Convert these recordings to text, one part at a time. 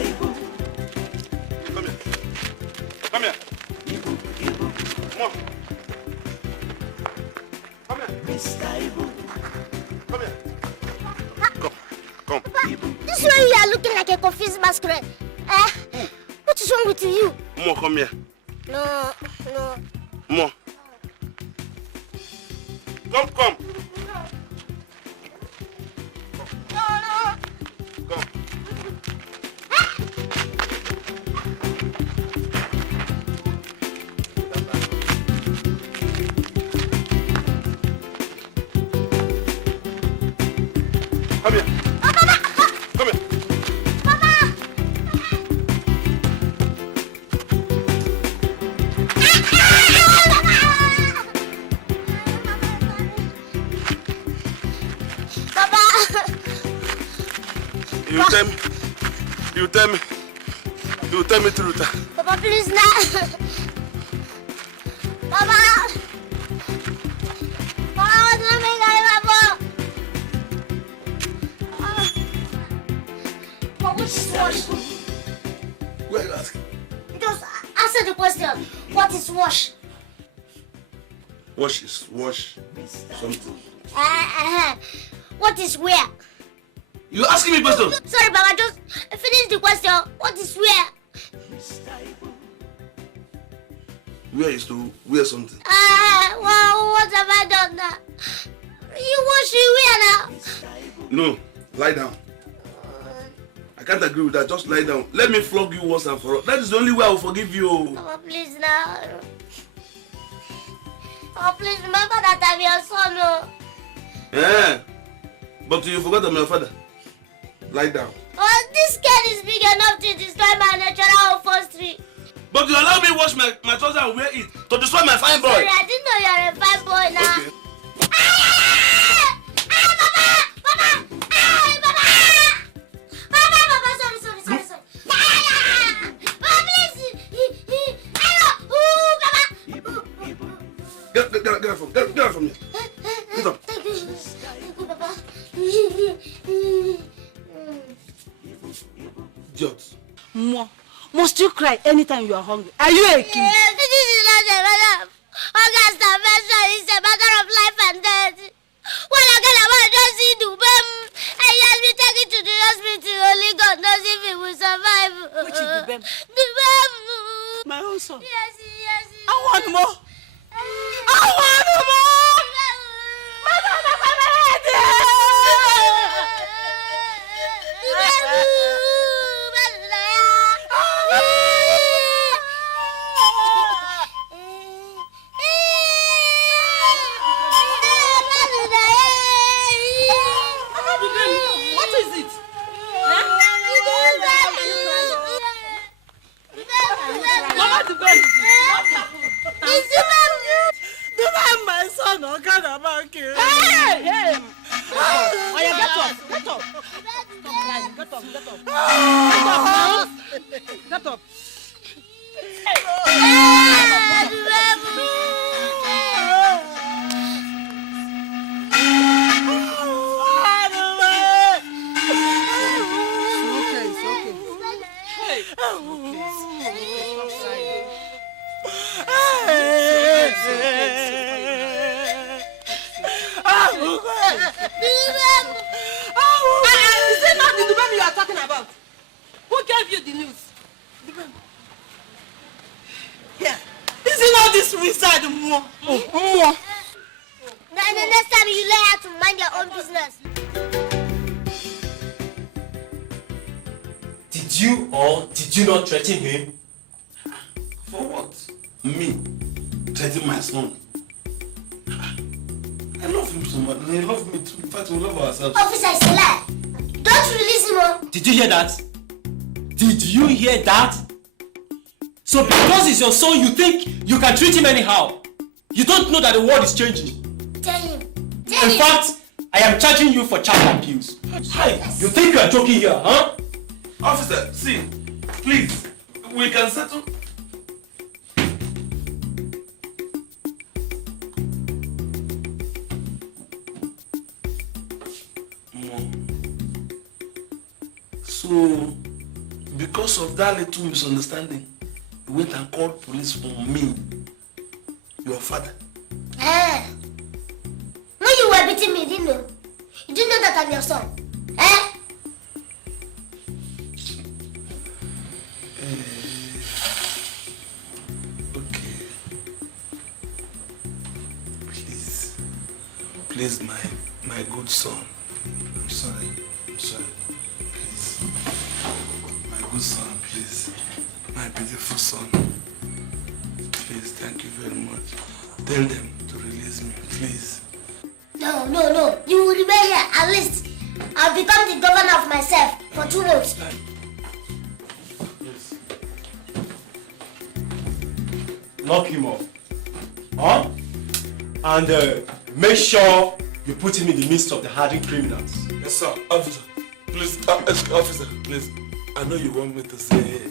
Ibu. Come here. Come here. Ibu, Ibu. Come on. Come here. Mr. Ibu. Come here. Come. Papa, this way you are looking like a confused masquerade. What is wrong with you? Mo, come here. No. Mo. Come. No. Come. Come here. Come here. You tell me the truth. Papa, please not. Papa, what's happening, Papa? What is wash? Why are you asking? Just answer the question. What is wash? Wash is wash something. What is where? You asking me question? Sorry, Papa, just finish the question. What is where? Where is to wear something? Well, what have I done now? You wash you where now? No, lie down. I can't agree with that. Just lie down. Let me flog you once and for all. That is the only way I will forgive you. Papa, please now. Oh, please remember that I'm your son. Yeah. But you forgot I'm your father. Lie down. Oh, this cat is big enough to destroy my natural forestry. But you allow me wash my trousers and wear it to destroy my fine boy. Sorry, I didn't know you're a fine boy now. Okay. Get up from here. Get up. Thank you, Papa. Idiot. Must you cry anytime you are hungry? Are you a kid? Yes, this is not a matter of August intervention. It's a matter of life and death. When I get about just see Dubem, and he has been taken to the hospital. Only God knows if he will survive. Which is Dubem? Dubem. My own son. Yes. I want more. I want more. What is it? Mama, the bed. What happened? My son, oh God, about you. Hey! Oh, yeah, get up. Get up. Stop crying. Get up. Get up now. Get up. It's okay. Hey. Is it not the Dubem you are talking about? Who gave you the news? Dubem. Yeah. Is it not this wizard? The next time you learn how to mind your own business. Did you or did you not threaten him? For what? Me? Threaten my son? I love him so much. He loves me too. In fact, we love ourselves. Officer, it's a lie. Don't release him. Did you hear that? Did you hear that? So because he's your son, you think you can treat him anyhow? You don't know that the world is changing. Tell him. In fact, I am charging you for child abuse. Hi, you think you are joking here, huh? Officer, see, please, we can settle. So, because of that little misunderstanding, you went and called police for me, your father. Eh? When you were beating me, didn't know? You didn't know that I'm your son. Eh? Okay. Please, my good son. I'm sorry. Please. My good son, please. My beautiful son. Please, thank you very much. Tell them to release me, please. No. You will remain here. At least I'll become the governor of myself for 2 months. Yes. Lock him up. Huh? And make sure you put him in the midst of the hardened criminals. Yes, sir. Officer, please. Officer, please. I know you want me to say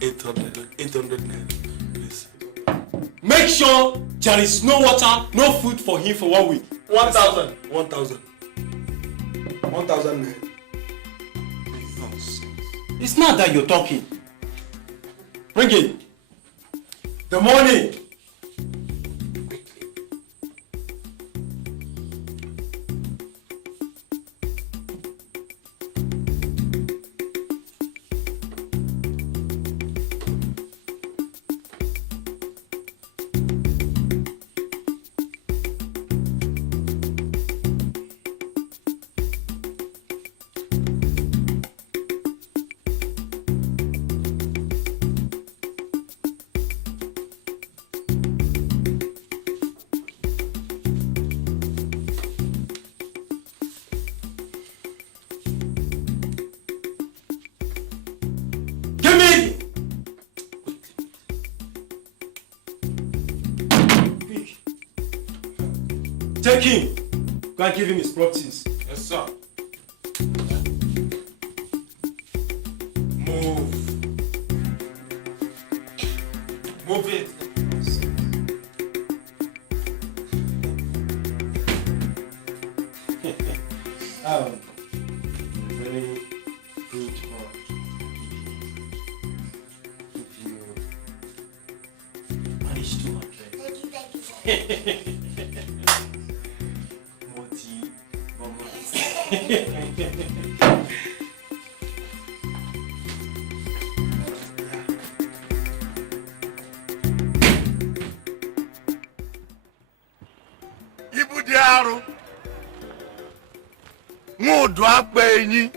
800 naira. Please. Make sure there is no water, no food for him for 1 week. 1,000. 1,000 naira. It's not that you're talking. Bring it. The money. Take him. Go and give him his properties. Yes, sir. Move it. Very good boy. If you manage 200. Thank you. Ibu di aru. Ngodo ape yin.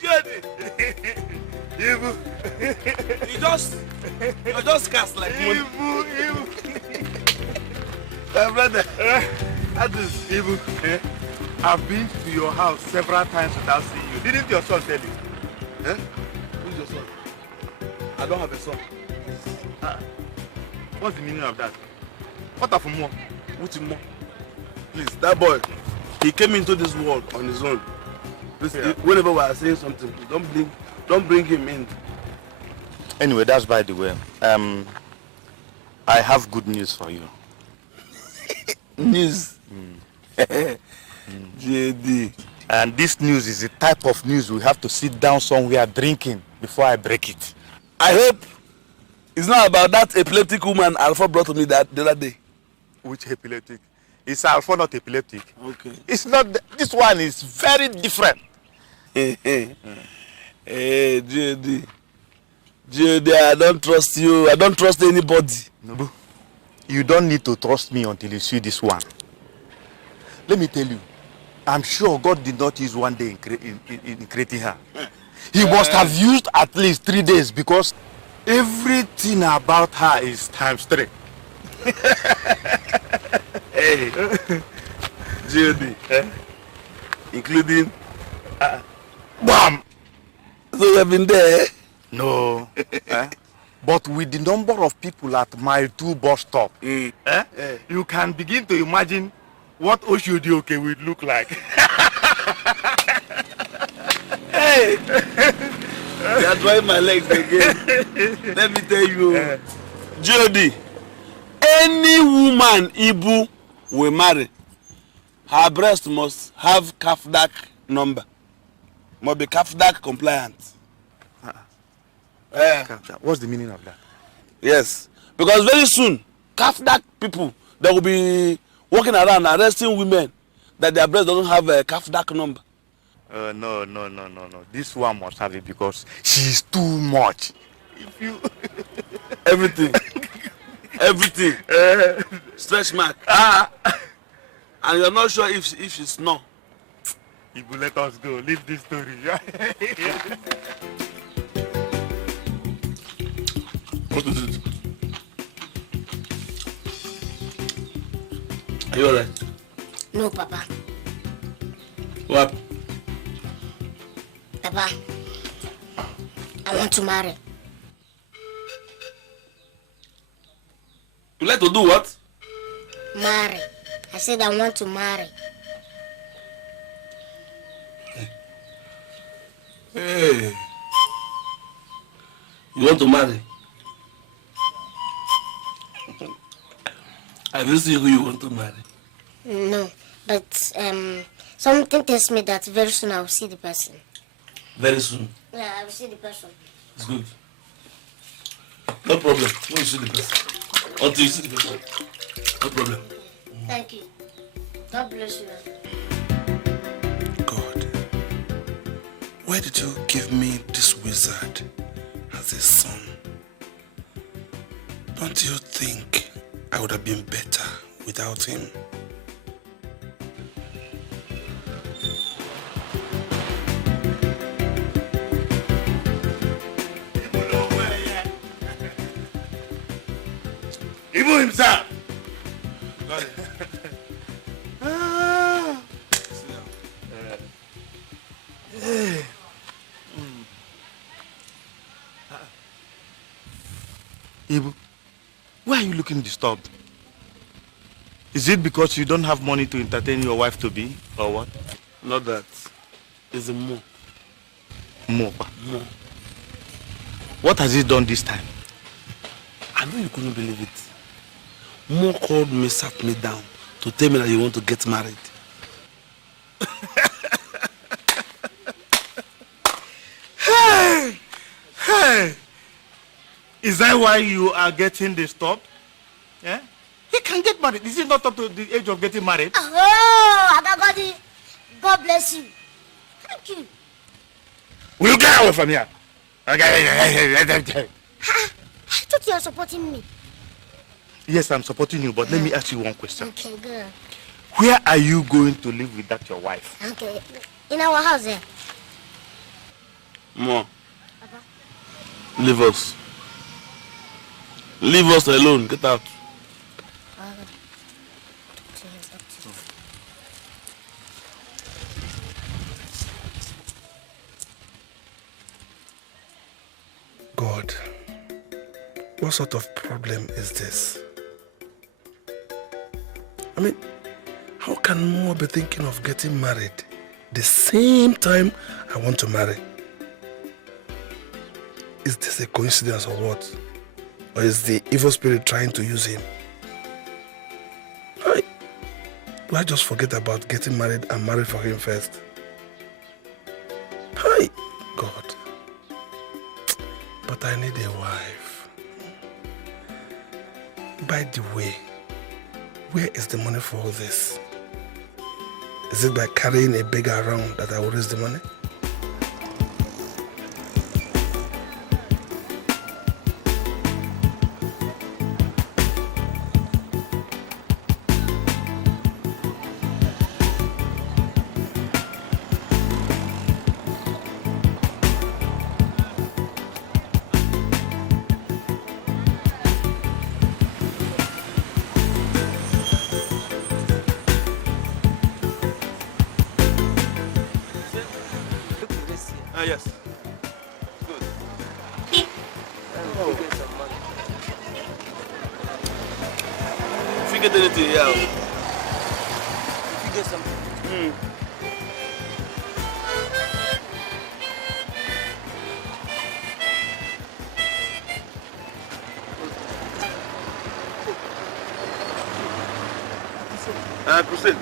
Jodi. Ibu. You just cast like one. Ibu. My brother. That is Ibu. I've been to your house several times without seeing you. Didn't your son tell you? Eh? Who's your son? I don't have a son. What's the meaning of that? What are for more? What's more? Please, that boy, he came into this world on his own. Please, whenever we are saying something, don't bring him in. Anyway, that's by the way. I have good news for you. News? JD. And this news is the type of news we have to sit down somewhere drinking before I break it. I hope it's not about that epileptic woman Alpha brought to me the other day. Which epileptic? It's Alpha, not epileptic. Okay. It's not. This one is very different. Hey, JD. I don't trust you. I don't trust anybody. No. You don't need to trust me until you see this one. Let me tell you, I'm sure God did not use 1 day in creating her. He must have used at least 3 days because everything about her is times 3. Hey, JD, including Bam! So you have been there? No. But with the number of people at Mile 2 bus stop, you can begin to imagine what Oshudioke would look like. Hey! You are drawing my legs again. Let me tell you, Jody, any woman Ibu will marry, her breast must have calf dark number. must be CAFDAC compliant. What's the meaning of that? Yes, because very soon, CAFDAC people, they will be walking around arresting women that their breast doesn't have a CAFDAC number. No. This one must have it because she's too much. If you... Everything. Stretch mark. And you're not sure if she's no. Ibu, let us go. Leave this story. What is it? Are you alright? No, Papa. What? Papa, I want to marry. You like to do what? Marry. I said I want to marry. Hey. You want to marry? I will see who you want to marry. No, but something tells me that very soon I will see the person. Very soon. Yeah, I will see the person. It's good. No problem. When you see the person. Until you see the person. No problem. Thank you. God bless you. God, why did you give me this wizard as a son? Don't you think I would have been better without him? Ibu himself. Got it. Ibu, why are you looking disturbed? Is it because you don't have money to entertain your wife to be, or what? Not that. It's a more. More. More. What has he done this time? I know you couldn't believe it. Mo called me, sat me down to tell me that you want to get married. Hey! Is that why you are getting disturbed? Yeah? He can get married. Is he not up to the age of getting married? Oh, Agagodi, God bless you. Thank you. Will you get away from here? I thought you were supporting me. Yes, I'm supporting you, but let me ask you one question. Okay, good. Where are you going to live without your wife? Okay, in our house here. Mo, leave us. Leave us alone. Get out. God, what sort of problem is this? I mean, how can Mo be thinking of getting married the same time I want to marry? Is this a coincidence or what? Or is the evil spirit trying to use him? Do I just forget about getting married and marry for him first? Hi, God. But I need a wife. By the way, where is the money for all this? Is it by carrying a beggar around that I will raise the money? Yes. Good. If you get anything, yeah. If you get something. Crusade.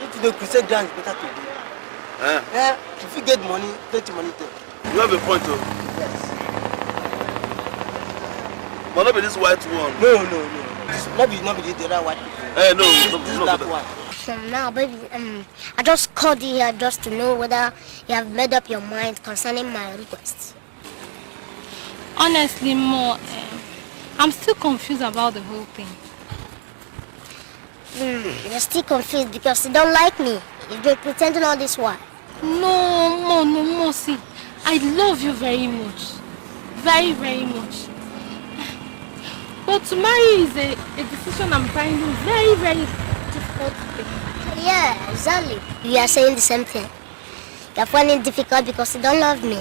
If you know crusade ground is better to do. Yeah. If you get money, plenty money too. You have a point, though. Yes. But not be this white one. No. Not be the other white people. No, This no, black no. one. So now, baby, I just called you here just to know whether you have made up your mind concerning my request. Honestly, Mo, I'm still confused about the whole thing. You're still confused because you don't like me. You've been pretending all this while. No, Mo, see, I love you very much. Very, very much. But to marry is a decision I'm finding very, very difficult to take. Yeah, exactly. You are saying the same thing. You're finding it difficult because you don't love me.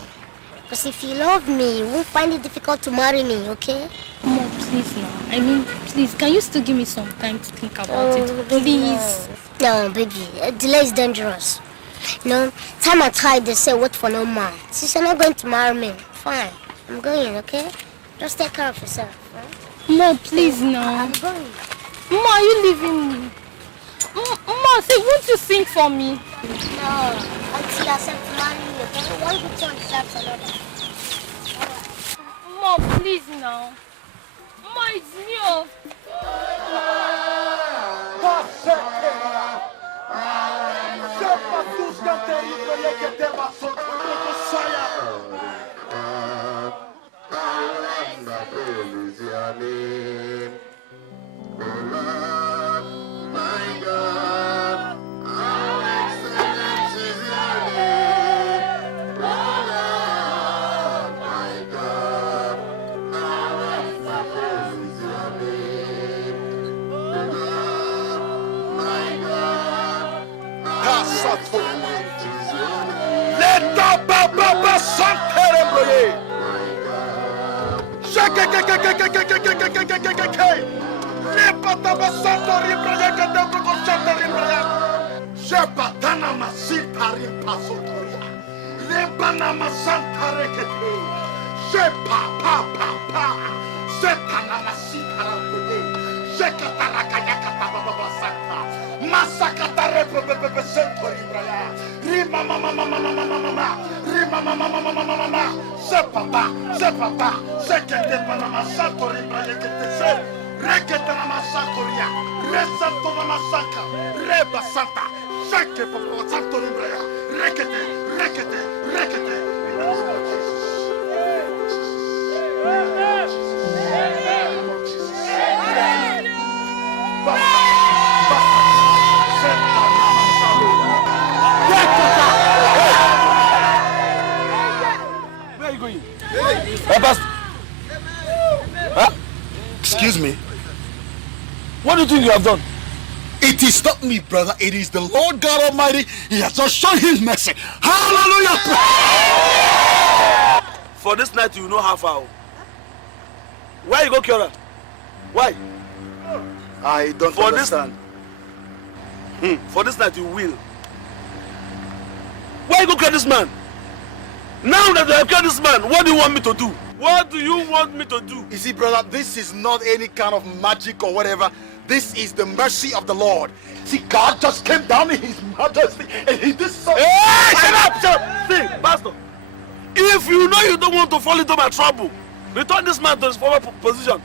Because if you love me, you won't find it difficult to marry me, okay? Mo, please now. I mean, please, can you still give me some time to think about it? Please. No, baby. Delay is dangerous. You know, time I tried, they say wait for no man. Since you're not going to marry me, fine. I'm going, okay? Just take care of yourself. Right? Mo, please now. I'm going. Mo, are you leaving me? Mo, say, won't you sing for me? No, until you accept to marry me, okay? One good turn deserves another. Mo, please now. Mo, it's me. Excuse me. What do you think you have done? It is not me, brother. It is the Lord God Almighty. He has just shown his mercy. Hallelujah. For this night, you know how far. Why you go kill her? Why? I don't For understand. For this night, you will. Why you go kill this man? Now that you have killed this man, what do you want me to do? What do you want me to do? You see, brother, this is not any kind of magic or whatever. This is the mercy of the Lord. See, God just came down in his majesty and he did something. Hey, shut up! See, Pastor, if you know you don't want to fall into my trouble, return this man to his former position.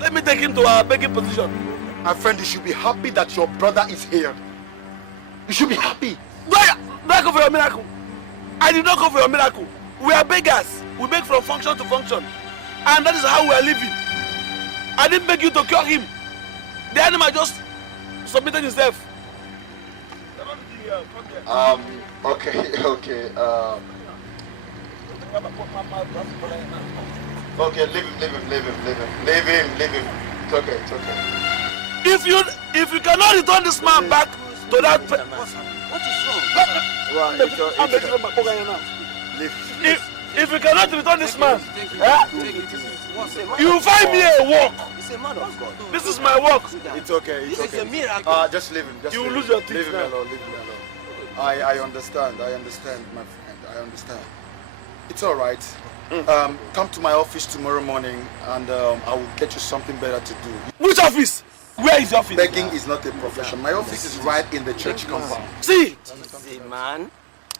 Let me take him to our begging position. My friend, you should be happy that your brother is here. You should be happy. Do I go for your miracle? I did not go for your miracle. We are beggars. We beg from function to function. And that is how we are living. I didn't beg you to cure him. The animal just submitted himself. Okay. Okay, leave him. It's okay. If you cannot return this man back to that What is wrong? if you cannot return this man, you find me a work. He's a man of God. This is my work. It's okay. This is a miracle. Just leave him. You will lose your teeth Leave him now. alone. I understand, my friend. I understand. It's all right. Come to my office tomorrow morning and I will get you something better to do. Which office? Where is your office? Begging is not a profession. My office is right in the church compound. See, He's a man.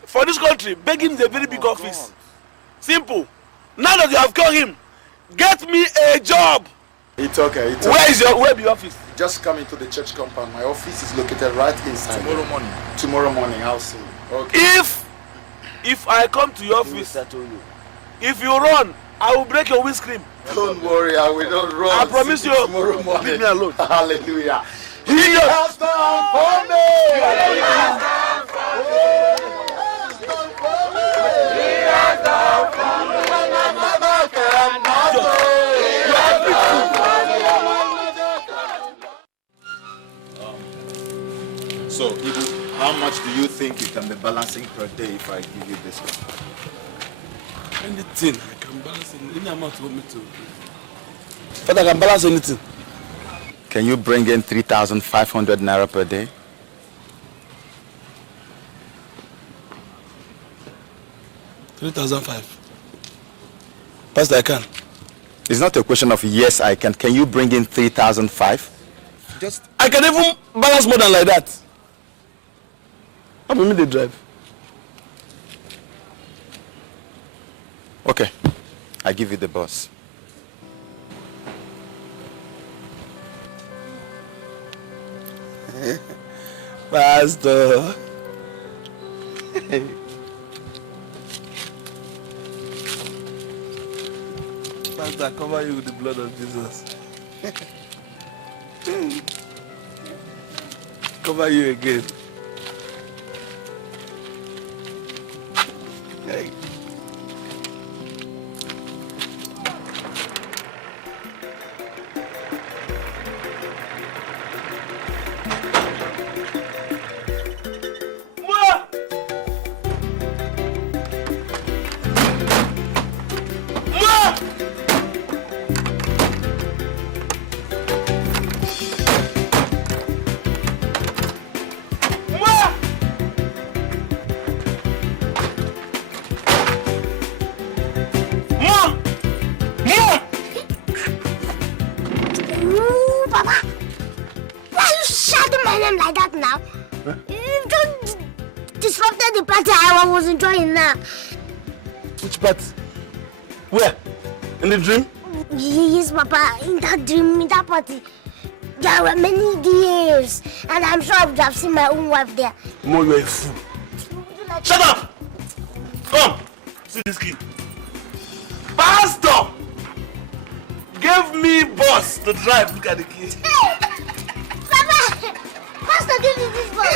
For this country, begging is a very big office. Simple. Now that you have called him, get me a job. It's okay. It's Where be your office? Just come into the church compound. My office is located right inside. Tomorrow morning. Tomorrow morning, I'll see you. Okay. If I come to your office, if you run, I will break your windscreen. Don't worry, I will not run. I promise you. Tomorrow morning. Leave me alone. Hallelujah. He has done for me. He has done for me. He has done for me. My mother cannot do. So, Ibu, how much do you think you can be balancing per day if I give you this one? Anything. I can balance any amount you want me to. But I can balance anything. Can you bring in 3,500 naira per day? $3,500. Pastor, I can. It's not a question of yes, I can. Can you bring in 3,500? I can even balance more than like that. How many they drive? Okay, I give you the bus. Pastor. Pastor, I cover you with the blood of Jesus. Cover you again. Hey. I was enjoying that. Which part? Where? In the dream? Yes, Papa. In that dream, in that party, there were many deers, and I'm sure I would have seen my own wife there. Mo, you're a fool. Shut up! Come! See this key. Pastor! Give me bus to drive. Look at the key. Hey! Papa! Pastor, give me this bus.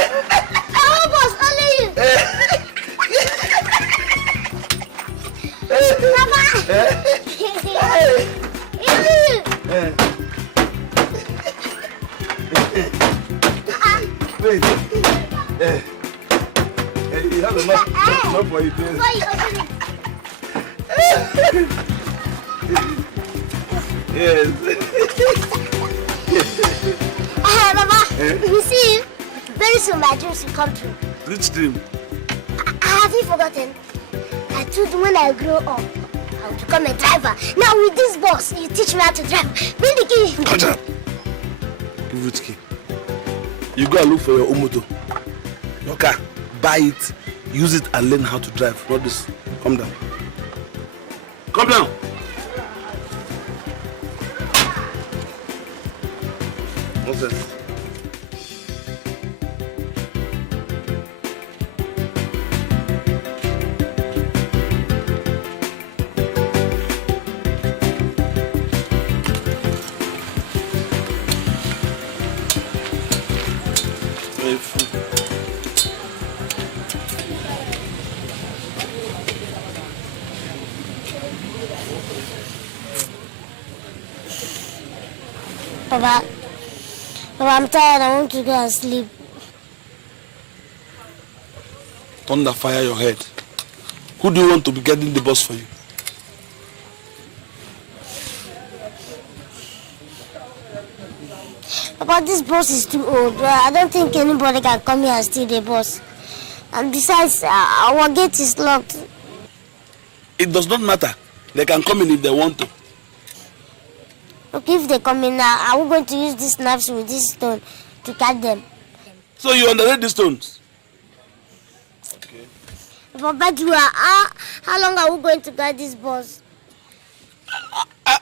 I want bus, only you. Papa! Wait. You have enough for you. Why you open it? Yes. Papa, you see, very soon my dreams will come true. Which dream? Have you forgotten? I told you when I grow up, I will become a driver. Now with this bus, you teach me how to drive. Bring the key. Shut up. Give which key? You go and look for your own motor. Your car. Buy it, use it and learn how to drive. Not this. Come down. Come down. What's this? Papa, I'm tired. I want to go and sleep. Thunder fire your head. Who do you want to be getting the bus for you? Papa, this bus is too old. I don't think anybody can come here and steal the bus. And besides, our gate is locked. It does not matter. They can come in if they want to. Okay, if they come in now, are we going to use these knives with this stone to cut them? So you underrate the stones? I Papa, how long are we going to guide this bus?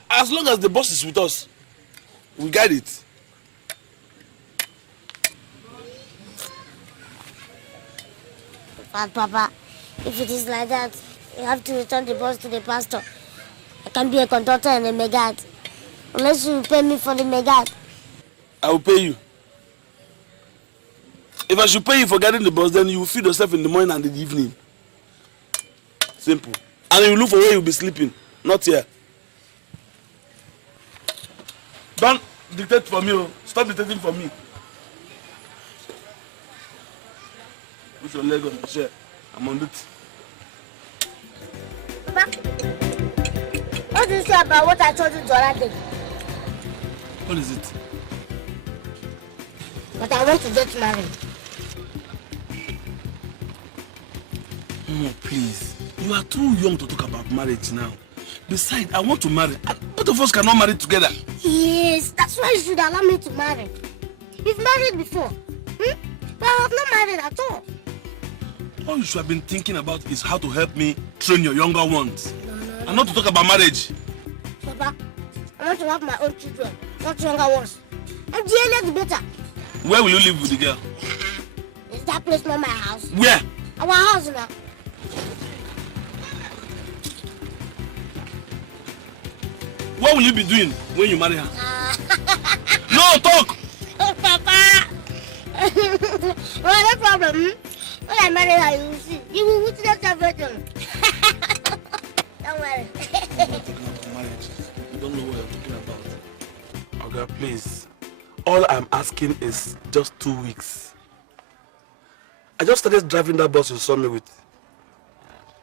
As long as the bus is with us, we guide it. But Papa, if it is like that, you have to return the bus to the pastor. I can be a conductor and a megad. Unless you pay me for the megad. I will pay you. If I should pay you for guiding the bus, then you will feed yourself in the morning and in the evening. Simple. And you look for where you'll be sleeping, not here. Don't dictate for me. Stop dictating for me. Put your leg on the chair. I'm on it. Papa, what do you say about what I told you the other day? What is it? But I want to get married. Oh, please. You are too young to talk about marriage now. Besides, I want to marry. And both of us cannot marry together. Yes, that's why you should allow me to marry. You've married before. But I have not married at all. All you should have been thinking about is how to help me train your younger ones. No. And not to talk about marriage. Papa, I want to have my own children, not younger ones. And the earlier the better. Where will you live with the girl? Is that place not my house? Where? Our house now. What will you be doing when you marry her? No, talk! Oh, Papa! Well, no problem. When I marry her, you will see. You will witness everything. Don't worry. You don't know what you're talking about. Okay, please. All I'm asking is just 2 weeks. I just started driving that bus you saw me with.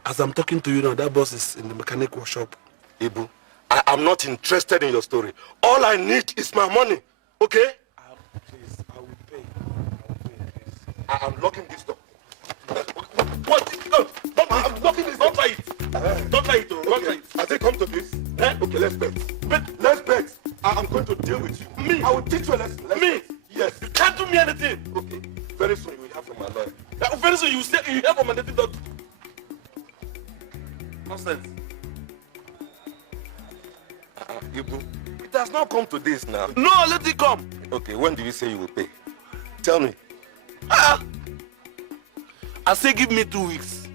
As I'm talking to you now, that bus is in the mechanic workshop. Ibu, I am not interested in your story. All I need is my money, okay? Please, I will pay. Please. I am locking this door. What? No, I'm locking this door. Don't try it. Don't try it. Don't try it. Has it come to this? Okay, let's bet. Let's bet. I am going to deal with you. Me? I will teach you a lesson. Me? Yes. You can't do me anything. Okay. Very soon you will have from my lawyer. Very soon you hear from my native doctor. Nonsense. Ibu, it has not come to this now. No, let it come. Okay, when do you say you will pay? Tell me. I say give me 2 weeks.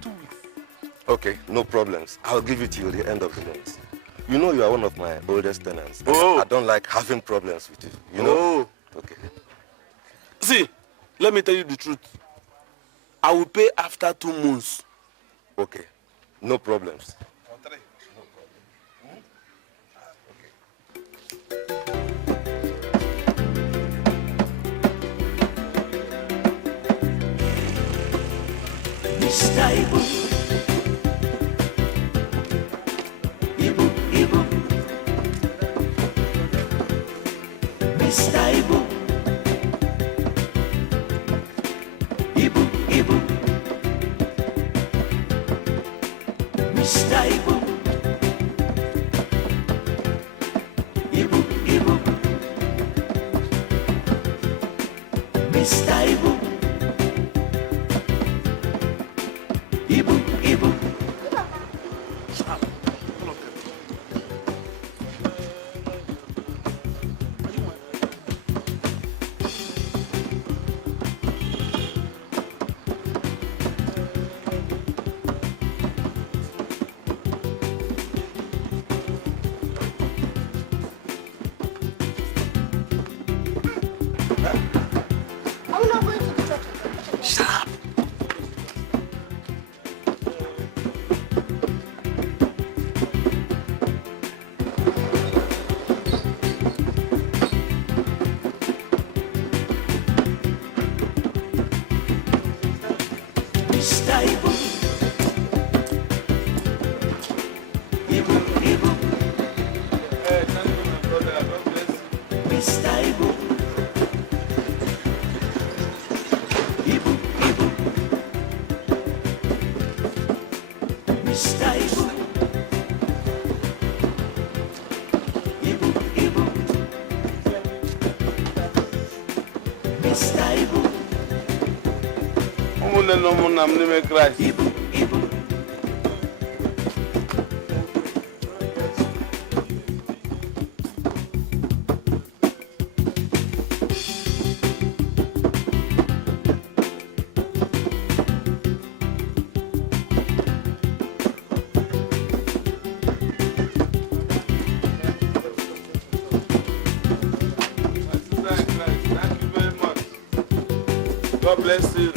2 weeks. Okay, no problems. I'll give it till the end of the month. You know you are one of my oldest tenants. Oh. I don't like having problems with you. You know? Oh. Okay. See, let me tell you the truth. I will pay after 2 months. Okay, no problems. Mr Ibu, Ibu, Ibu, Mr Ibu, Ibu, Ibu, Mr Ibu, Ibu, Ibu, Mr Ibu. Ibu, Ibu. I'm not going to the church. Shut up. Mr Ibu, Ibu, Ibu, Mr Ibu, Ibu, Ibu, Mr Ibu, Ibu, Ibu, Mr Ibu. Ụmụnne na ụmụnna m n'ime Kraịst. Ibu. bless you.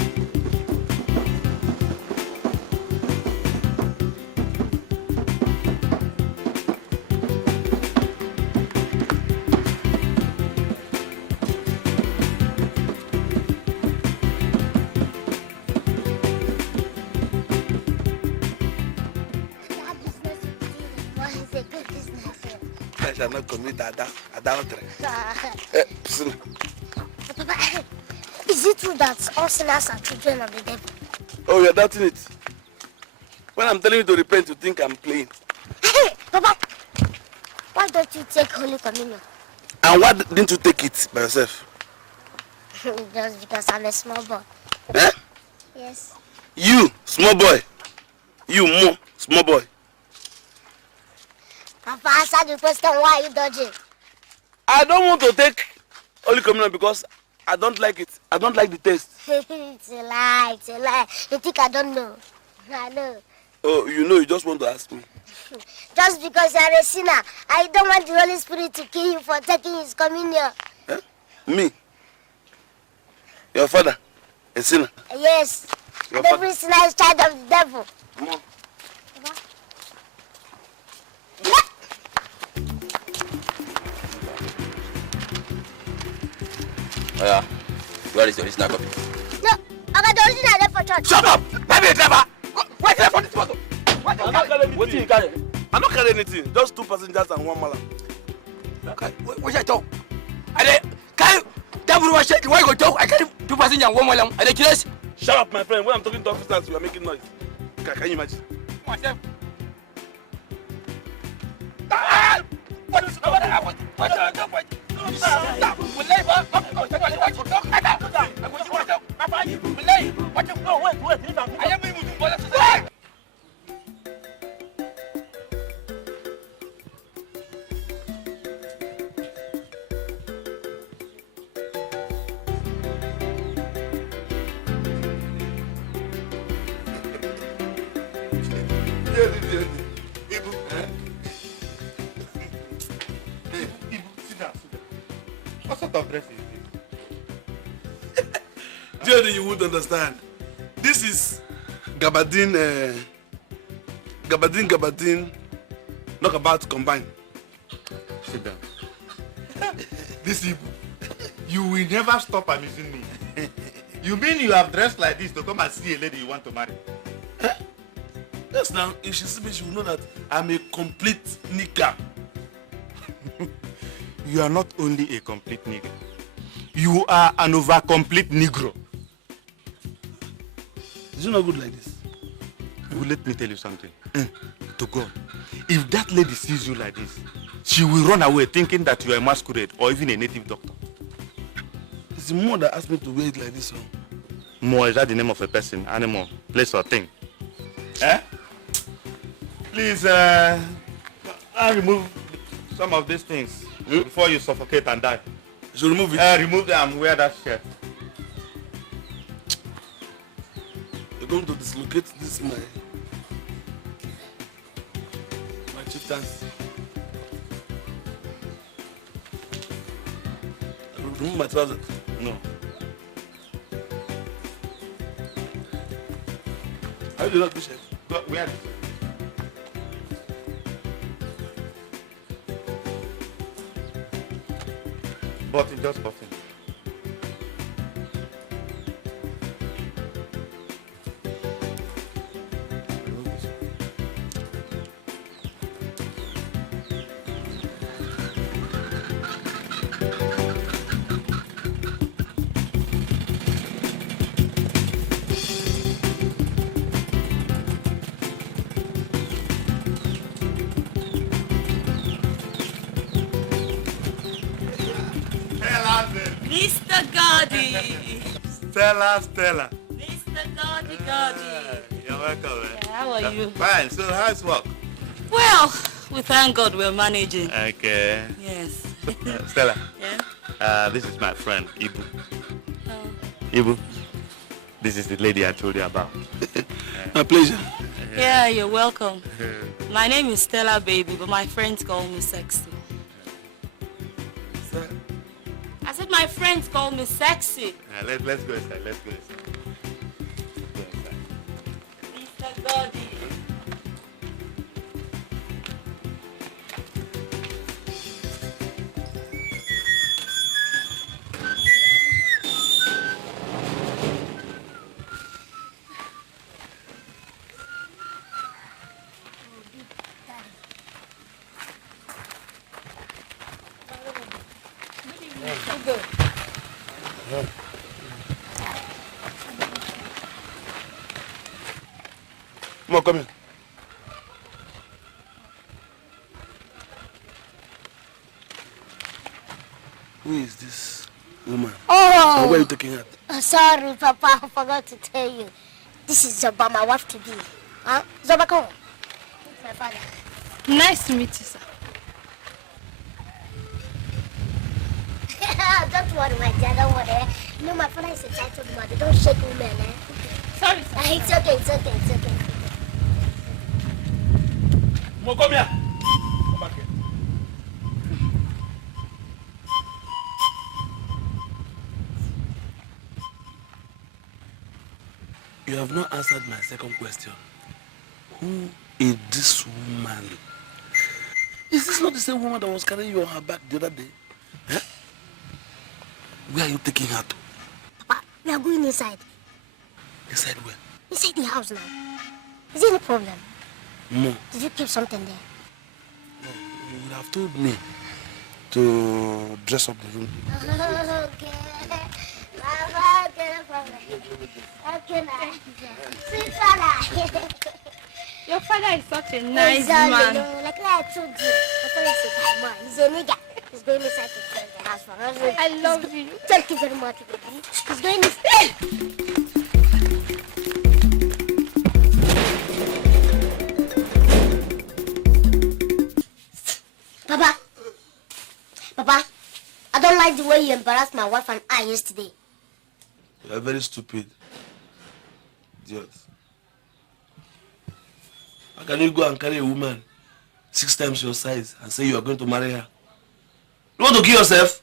I shall not commit adultery. Papa, is it true that all sinners are children of the devil? Oh, you're doubting it. When I'm telling you to repent, you think I'm playing. Hey, Papa, why don't you take Holy Communion? And why didn't you take it by yourself? Just because I'm a small boy. Eh? Yes. You, small boy. You, more, small boy. Papa, answer the question, why are you dodging? I don't want to take Holy Communion because I don't like it. I don't like the taste. It's a lie, it's a lie. You think I don't know? I know. Oh, you know, you just want to ask me. Just because you're a sinner, I don't want the Holy Spirit to kill you for taking his communion. Eh? Me? Your father? A sinner? Yes. Your And father? every sinner is child of the devil. Come on. Oh yeah. Where is your original copy? No, I got the original there for church. Shut up! Let me driver! Why did I put this photo? What you carry? I don't carry anything. Just 2 passengers and 1 malam. What should I talk? Can you why go talk? I carry 2 passengers and 1 malam. Are they curious? Shut up, my friend. When I'm talking to officers, you are making noise. Can you imagine? Myself. What sort of dress is Dear, you would understand. This is Gabardine, not about to combine. Sit down. This Ibu, you will never stop amusing me. You mean you have dressed like this to come and see a lady you want to marry? Yes, now, if she sees me, she will know that I'm a complete nigger. You are not only a complete nigger. You are an over-complete Negro. Is it not good like this? Well, let me tell you something. To God, if that lady sees you like this, she will run away thinking that you are a masquerade or even a native doctor. It's the more that asked me to wear it like this. More, is that the name of a person, animal, place or thing? Eh? Please, I'll remove some of these things before you suffocate and die. You should remove it. Remove them and wear that shirt. You're going to dislocate this my chieftains. Remove my trousers. No. How do you not do shirt? Go, wear this. Button, just button. Mr. Gordy. Stella. Mr. Gordy. You're welcome, man. Yeah, how are you? Fine. So how's work? Well, we thank God we're managing. Okay. Yes. Stella. Yeah? This is my friend, Ibu. Oh. Ibu, this is the lady I told you about. My pleasure. Yeah, you're welcome. My name is Stella Baby, but my friends call me Sexy. I said my friends call me sexy. Let's go inside. Let's go inside. Mr. Gordy. Come on, come here. Who is this woman? Oh! And where are you taking her? Sorry, Papa, I forgot to tell you. This is Zoba, my wife to be. Huh? Zoba, come on. My father. Nice to meet you, sir. Don't worry, my dear, don't worry. You know, my father is a titled mother. Don't shake women, eh? Sorry, sir. It's okay, it's okay, it's okay. Come on, come here. Come back here. You have not answered my second question. Who is this woman? Is this not the same woman that was carrying you on her back the other day? Huh? Where are you taking her to? Papa, we are going inside. Inside where? Inside the house now. Is there any problem? No. Did you keep something there? No. You would have told me to dress up the room. Okay. Mama, okay, no problem. Okay, now. Sweet father. Your father is such a nice Exactly. man. No, like I told you, my father is a guy man. He's a nigga. He's going inside to clean the house for us. I love you. Thank you very much, baby. He's going inside. Papa, I don't like the way you embarrassed my wife and I yesterday. You are very stupid. Idiot. How can you go and carry a woman 6 times your size and say you are going to marry her? You want to kill yourself?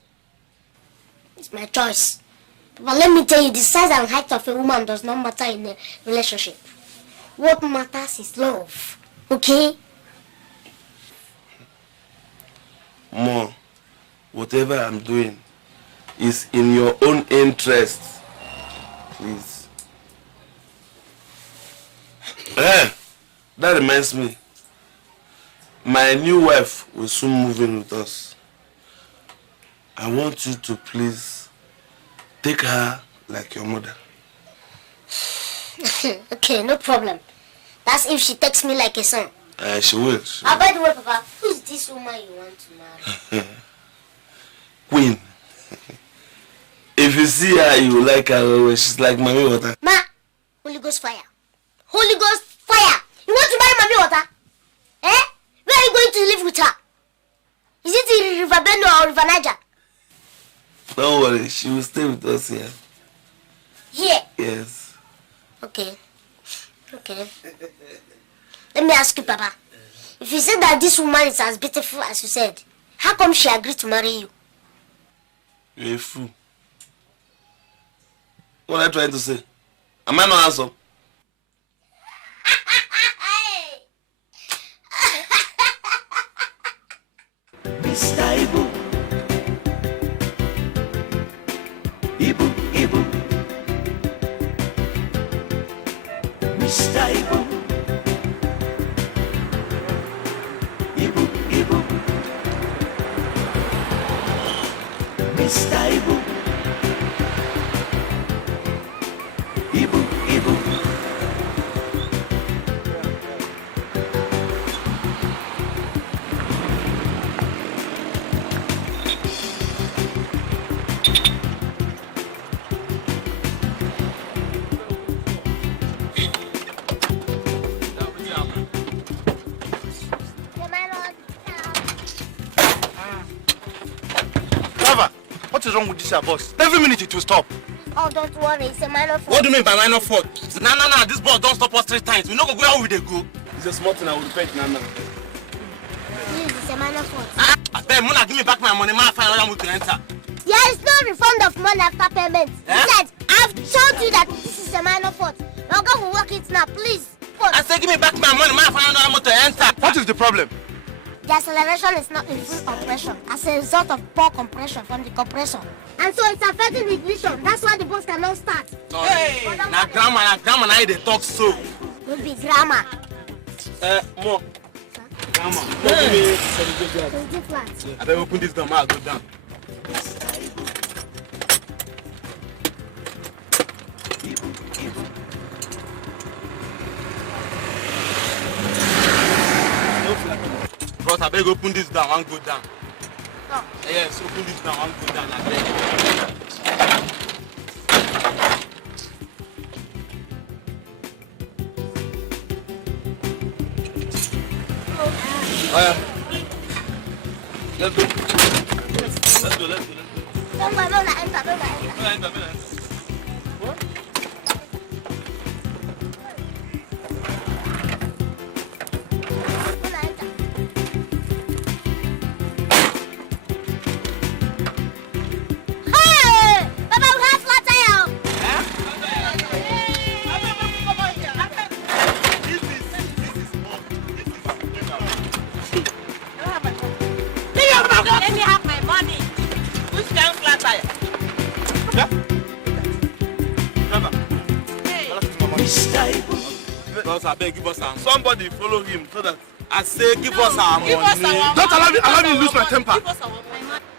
It's my choice. But let me tell you, the size and height of a woman does not matter in a relationship. What matters is love. Okay? More. Whatever I'm doing is in your own interest. Please. That reminds me. My new wife will soon move in with us. I want you to please take her like your mother. Okay, no problem. That's if she takes me like a son. She will. By the way, Papa, who's this woman you want to marry? Queen. If you see her, you will like her. She's like Mommy Water. Ma, Holy Ghost fire. Holy Ghost fire. You want to marry Mommy Water? Eh? Where are you going to live with her? Is it in River Benue or River Naija? Don't worry, she will stay with us here. Here? Yes. Okay. Okay. Let me ask you, Papa. If you said that this woman is as beautiful as you said, how come she agreed to marry you? You're a fool. What are you trying to say? Am I not handsome? Mr. Ibu. Ibu, Ibu. Mr. Ibu. Ibu, Ibu. Mr. Ibu. Ibu, Ibu. What is wrong with this bus? Every minute it will stop. Oh, don't worry, it's a minor fault. What do you mean by minor fault? Nah, this bus don't stop us 3 times. We no go where we dey go. It's a small thing, I will repent now. Please, it's a minor fault. Then Mona give me back my money, man, find another motor to enter. Yeah, There is no refund of money after payment. Besides, I've told you that this is a minor fault. Now go and work it now, please. I say give me back my money, man. I don't want to enter. What is the problem? The acceleration is not in full compression as a result of poor compression from the compressor. And so it's affecting the ignition. That's why the bus cannot start. Hey, na grandma, now they talk so. No be grammar. More. Grandma, Hey. I better open this door, I'll go down. Bros, I beg open this down, I'll go down. No. Yes, open this down, I'll go down. I beg. Let's go. Let's go. Don't worry, don't enter. What? Let me have my money. Which kind of flat tire? Yeah? Mr Ibu. Boss, I beg, give us some. Somebody follow him so that I say give us our money. Don't allow me to lose my temper.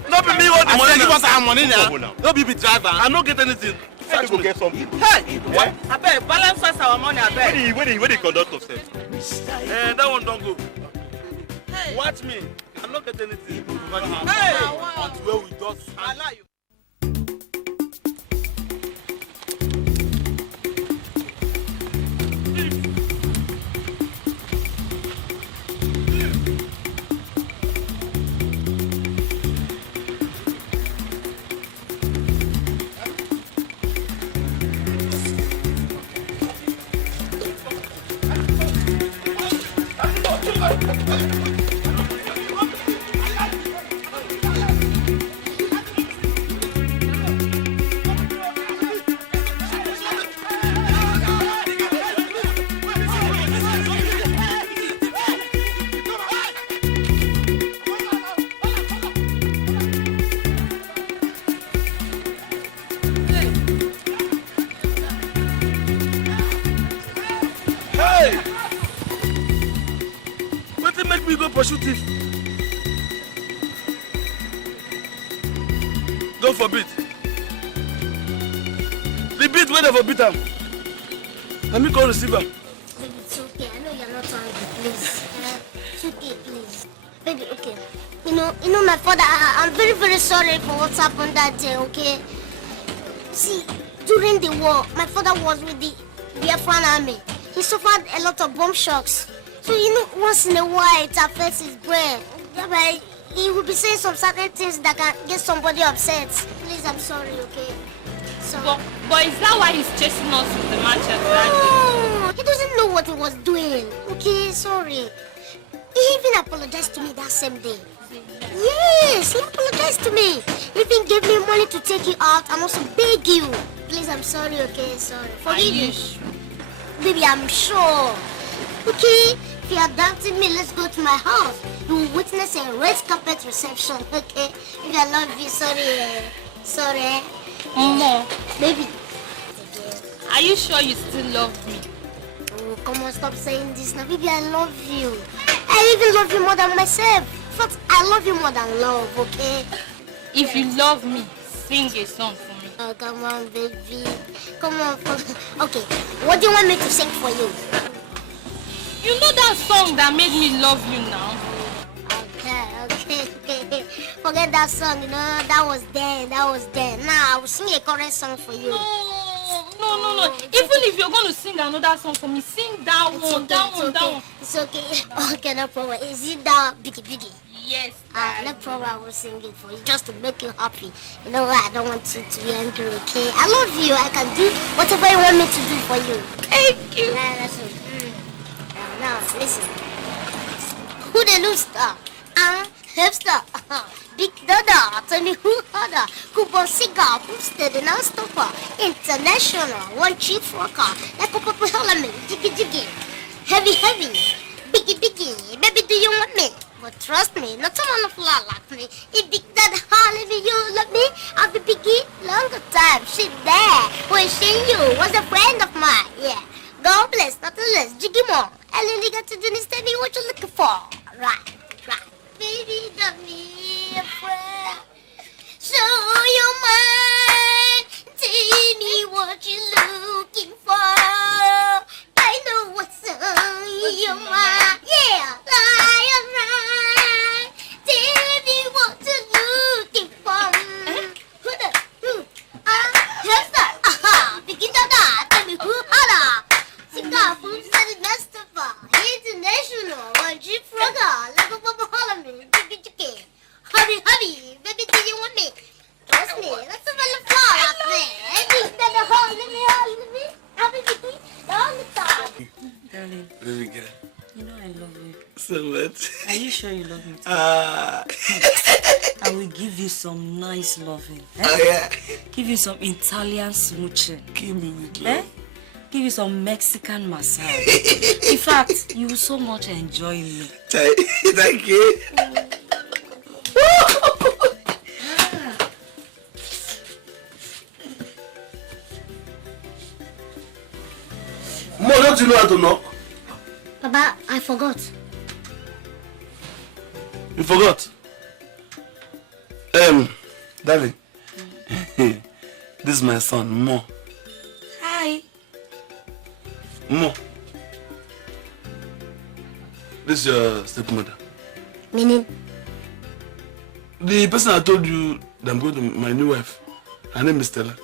No be me want the money. Give us our money now. No be driver. I don't get anything. Let me go get something. Hey, what? I beg, balance us our money, I beg. Where the conductor said? That one don't go. Hey. Watch me. I'm not getting anything. Hey. Until we just. I allow you. Pursue thief. God forbid. The beat where they forbid him. Let me call receiver. Baby, it's okay. I know you're not angry, please. It's okay, please. Baby, okay. You know, my father, I'm very, very sorry for what's happened that day, okay? See, during the war, my father was with the Biafran army. He suffered a lot of bomb shocks. So, once in a while, it affects his brain. But he will be saying some certain things that can get somebody upset. Please, I'm sorry, okay? So. But is that why he's chasing us with the matches? No, he doesn't know what he was doing. Okay, sorry. He even apologized to me that same day. Yes, he apologized to me. He even gave me money to take you out and also beg you. Please, I'm sorry, okay? Sorry. Forgive me. Baby, I'm sure. Okay? If you adopted me, let's go to my house. You will witness a red carpet reception, okay? If I love you, sorry. Mom. Baby. Are you sure you still love me? Oh, come on, stop saying this now. Baby, I love you. I even love you more than myself. In fact, I love you more than love, okay? If you love me, sing a song for me. Oh, come on, baby. Come on. Okay, what do you want me to sing for you? You know that song that made me love you now? Okay. Forget that song, that was then. Now, I will sing a current song for you. No. Even if you're going to sing another song for me, sing that one. It's okay. Okay, no problem. Is it that Biggie? Yes. No problem, I will sing it for you, just to make you happy. You know what? I don't want you to be angry, okay? I love you. I can do whatever you want me to do for you. Thank you. That's it. Now, listen. Who the loose star? Hipster, Big Dada, tell me who harder, Kubo cigar, boosted and unstopper, international, one chief worker, like a purple element, jiggy, heavy, biggie, baby, do you want me? But trust me, not someone of law like me. If Big Dada Holly, you love me, I'll be biggie, longer time, shit there, wishing you was a friend of mine, yeah. God bless, not less, jiggy more, and then you got to do this, tell me what you're looking for, right. Baby, don't be afraid. So you're mine. Tell me what you're looking for. I know what's on your mind. Yeah, lion right. Tell me what you're looking for. Who? Here's that. Aha, begin that. Tell me who holla. Cigar from Sunny Mustafa. International. One Jeep Frogger. Hubby, baby, do you want me? Trust me, that's a little far out there. Let me. Hubby, all the time. Darling, Very good. You know I love you. So much. Are you sure you love me too? I will give you some nice loving. Oh, yeah. Give you some Italian smooching. Give me with love. Give you some Mexican massage. In fact, you will so much enjoy me. Thank you. Mom, don't you know how to knock? Papa, I forgot. You forgot? Darling. This is my son, Mo. Hi. Mo. This is your stepmother. Meaning? The person I told you that I'm going to my new wife. Her name is Stella.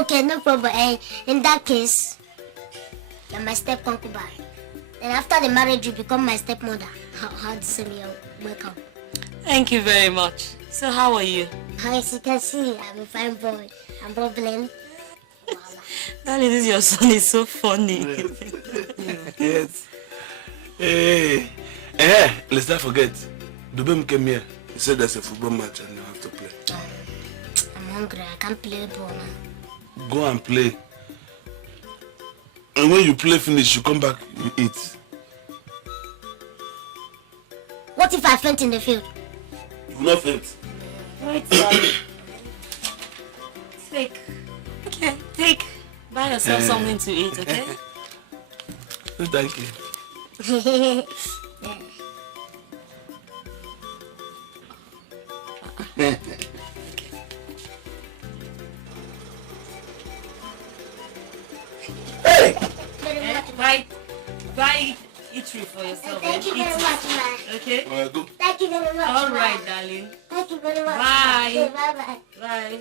Okay, no problem. In that case, you're my step concubine. Then after the marriage, you become my stepmother. How to say me welcome. Thank you very much. So how are you? As you can see, I'm a fine boy. I'm bubbling. Darling, this your son is so funny. Yes. Hey, let's not forget. Dubem came here. He said there's a football match and you have to play. I'm hungry. I can't play the ball now. Go and play. And when you play finish, you come back, you eat. What if I faint in the field? You will not faint. Wait, take. Okay, take. Buy yourself something to eat, okay? Thank you. Hey! Buy eatery for yourself. Thank you very much, man. Okay? Go. Thank you very much. All right, darling. Thank you very much. Bye. Okay, bye-bye. Bye.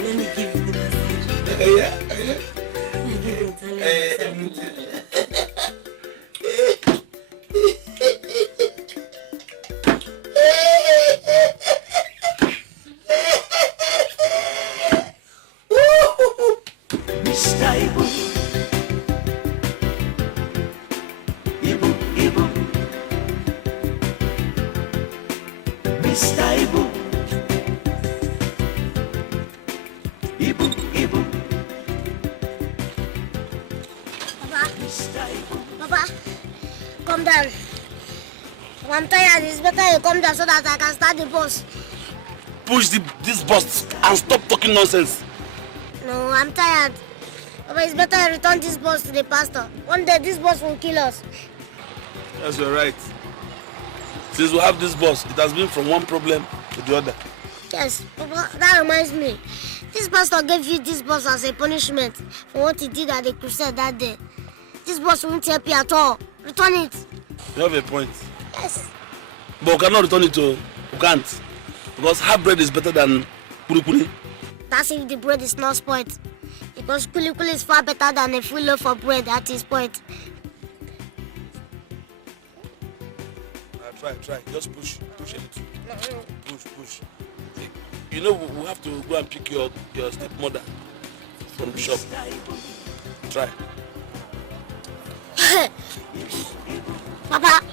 Let me give you the message. Yeah. Let me give you Italian message. Mr Ibu, Mr Ibu, Papa, come down. I'm tired. It's better you come down so that I can start the bus. Push this bus and stop talking nonsense. No, I'm tired. Papa, it's better I return this bus to the pastor. One day this bus will kill us. Yes, you're right. Since we have this bus, it has been from one problem to the other. Yes, Papa, that reminds me. This pastor gave you this bus as a punishment for what he did at the crusade that day. This bus won't help you at all. Return it. You have a point. Yes. But we cannot return it to. We can't. Because half bread is better than kuli kuli. That's if the bread is not spoiled. Because kuli kuli is far better than a full loaf of bread at this point. Try. Just push a little. Push. You know, we have to go and pick your stepmother from the shop. try. Papa,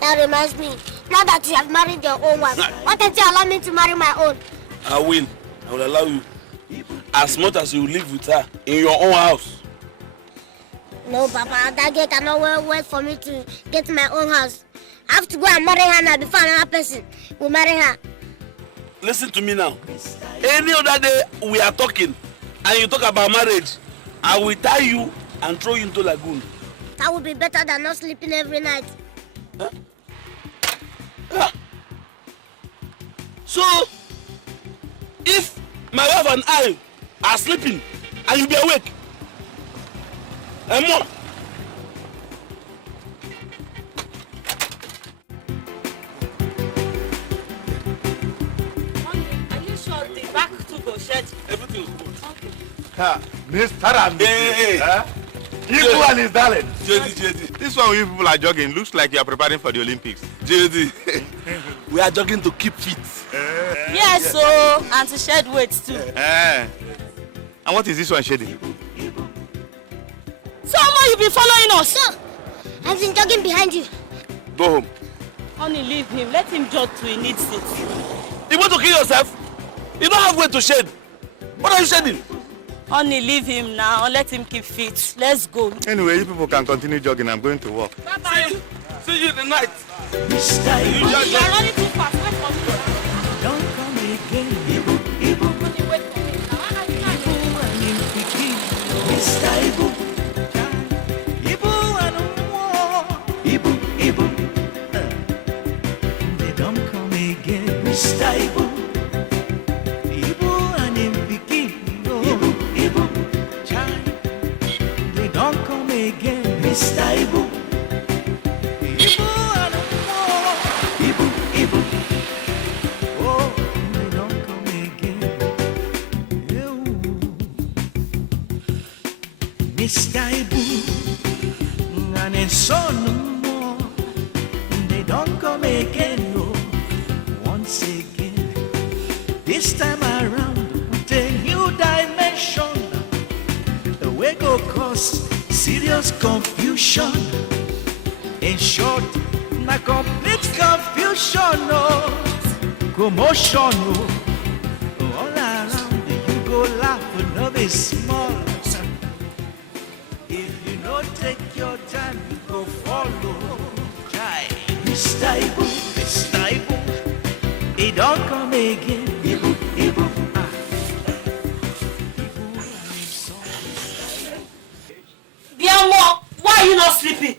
that reminds me. Now that you have married your own wife, why can't you allow me to marry my own? I will. I will allow you. As much as you live with her in your own house. No, Papa, that girl cannot wait for me to get my own house. I have to go and marry her now before another person will marry her. Listen to me now. Any other day we are talking and you talk about marriage, I will tie you and throw you into lagoon. That would be better than not sleeping every night. Huh? Yeah. So, if my wife and I are sleeping and you be awake, and more. Are you sure the back to go shed? Everything is good. Ha, Mr. Hey. Huh? Ibu and his darling. JD. This one you people are jogging looks like you are preparing for the Olympics. JD. We are jogging to keep fit. Yes, so and to shed weight too. And what is this one shedding? Someone you be following us. Sir, I've been jogging behind you. Go home. Honey, leave him. Let him jog to he needs it. You want to kill yourself? You don't have weight to shed. What are you shedding? Honey, leave him now. Let him keep fit. Let's go. Anyway, you people can continue jogging. I'm going to work. Bye-bye. See you in the night. Mr. Ibu, You are running too fast. Wait for me. don't come again. Ibu, Ibu, Honey, wait for me. Mr. Ibu, Ibu and Ibu, Ibu, they don't come again. Mr. Ibu, Ibu and him begin. Ibu, Ibu, child, they don't come again. Mr. Ibu, Ibu and Ibu, Ibu, oh, they don't come again. Mr. Ibu and his son no more. They don't come again, no. Once again, this time around with a new dimension. The way go cause serious confusion. In short, na complete confusion, no. Commotion, no. All around you go laugh, but no be small. If you don't take your time, you go follow. Try. Mr. Ibu, Mr. Ibu, he don't come again. Ibu, Ibu, Biamo, why are you not sleeping?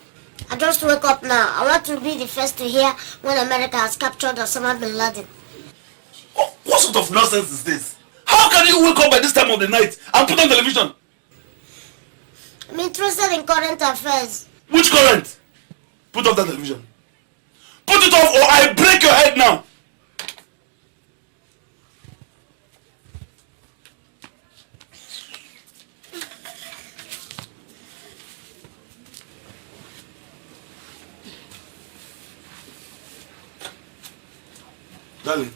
I just woke up now. I want to be the first to hear when America has captured Osama bin Laden. What sort of nonsense is this? How can you wake up at this time of the night and put on television? I'm interested in current affairs. Which current? Put off that television. Put it off or I break your head now. Darling.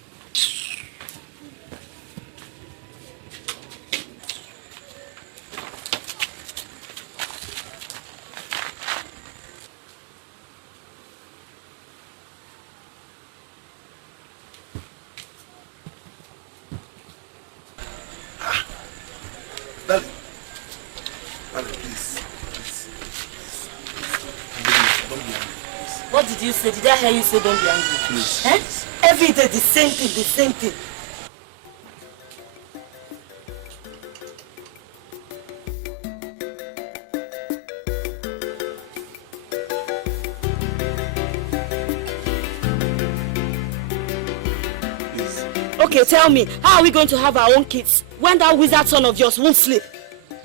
Darling. Darling, please. Don't be angry. What did you say? Did I hear you say don't be angry? Please. Eh? Every day the same thing, the same thing. Please. Okay, tell me, how are we going to have our own kids when that wizard son of yours won't sleep?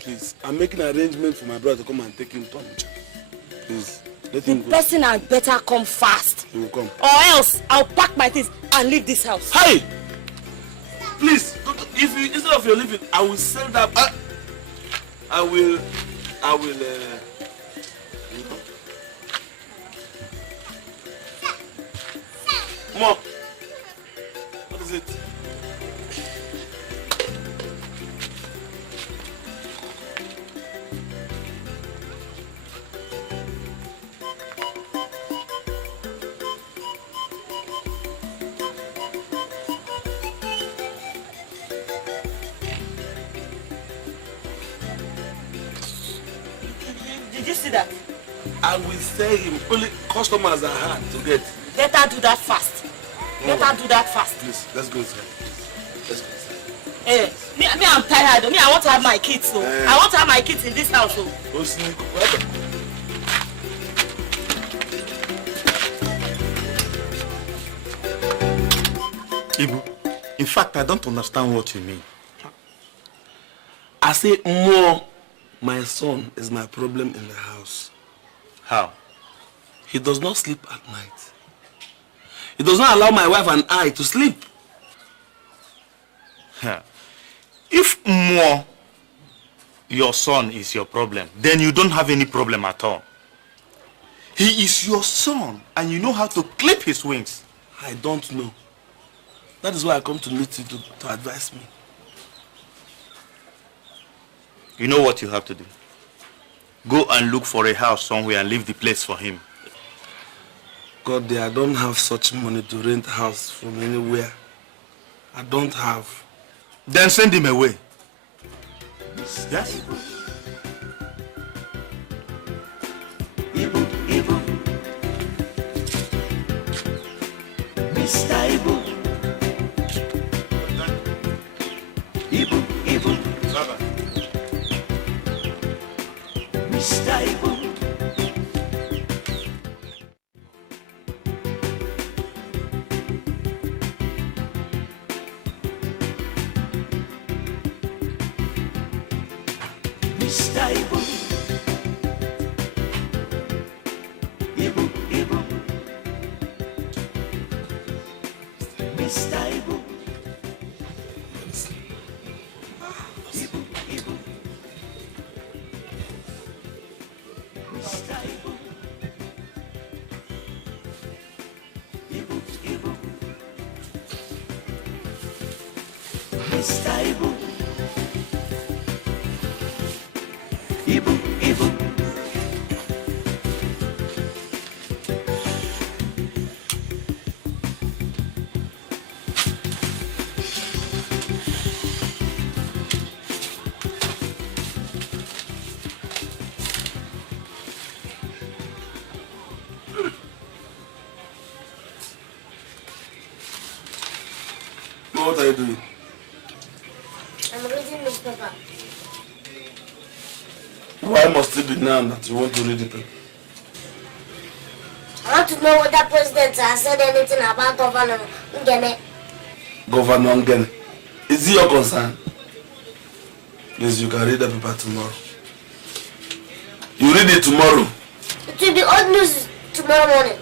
Please. I'm making an arrangement for my brother to come and take him to Naija. Please. Let The him go. person had better come fast. He will come. Or else I'll pack my things and leave this house. Hey! Please, if you, instead of your leaving, I will send that. I will. You know. Mom, what is it? Did you see that? I will sell him. Only customers are hard to get. Better do that fast. Better do that fast. Please, let's go inside. Let's go inside. Hey, me, I'm tired. Me, I want to have my kids. So I want to have my kids in this house. So. Ibu, in fact, I don't understand what you mean. I say more. My son is my problem in the house. How? He does not sleep at night. He does not allow my wife and I to sleep. If more your son is your problem, then you don't have any problem at all. He is your son, and you know how to clip his wings. I don't know. That is why I come to meet you to advise me. You know what you have to do? Go and look for a house somewhere and leave the place for him. God, I don't have such money to rent a house from anywhere. I don't have. Then send him away. Yes? Ibu, Ibu. Mr. Ibu. Ibu, Ibu. Mr. Ibu. Mr. Ibu. Ibu, Ibu. Mr. Ibu. Ibu, Ibu. Mr. Ibu. Ibu, Ibu. Mr. Ibu. Ibu, Ibu. What are you doing? I'm reading newspaper. Why must it be now that you want to read the paper? I want to know whether President has said anything about Governor Iheme. Governor Iheme. Is it your concern? Please, you can read the paper tomorrow. You read it tomorrow. It will be old news tomorrow morning.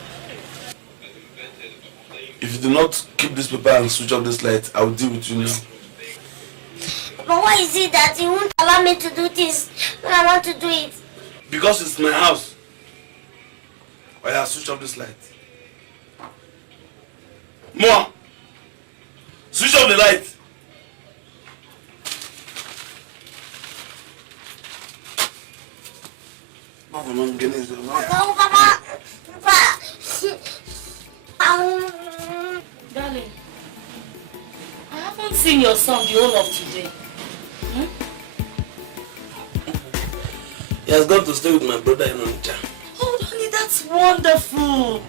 If you do not keep this paper and switch off this light, I will deal with you now. But why is it that you won't allow me to do this when I want to do it? Because it's my house. Why I switch off this light? More. Switch off the light. Darling, I haven't seen your son the whole of today. He has gone to stay with my brother in Naija. Oh, honey, that's wonderful.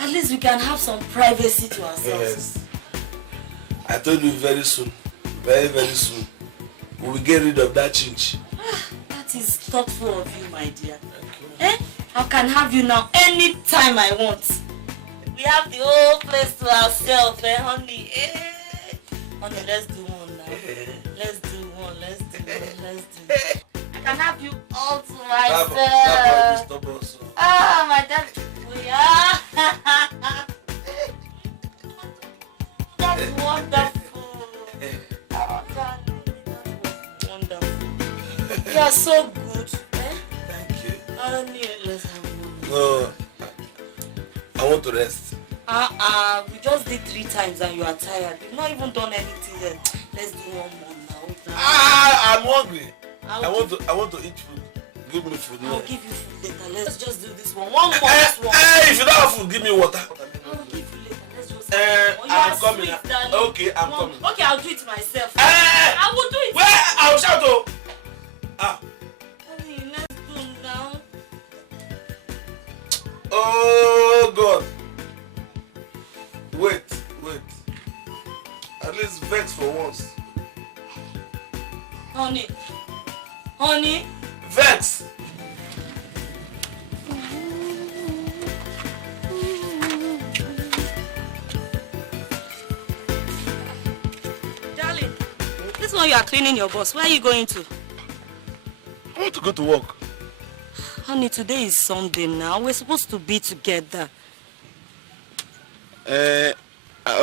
At least we can have some privacy to ourselves. Yes. I told you very soon, very, very soon, we will get rid of that chinch. That is thoughtful of you, my dear. I can have you now anytime I want. We have the whole place to ourselves, honey. Honey, let's do one now. Let's do one. I can have you all to myself. Oh, my dad. We are. That's wonderful. Oh, darling, that's wonderful. You are so good. Thank you. Honey, let's have one. No, I want to rest. We just did 3 times and you are tired. We've not even done anything yet. Let's do one more now. I'm hungry. I want to eat food. Give me food. I'll give you food later. Let's just do this one. One more. If you don't have food, give me water. I'll give you later. Let's just I'm coming. Okay, I'm coming. Okay, I'll do it myself. I will do it. Where? I'll shout. Honey, let's do now. Oh God. Wait. At least vex for once. Honey. Vex. Darling, this one you are cleaning your bus. Where are you going to? I want to go to work. Honey, today is Sunday now. We're supposed to be together.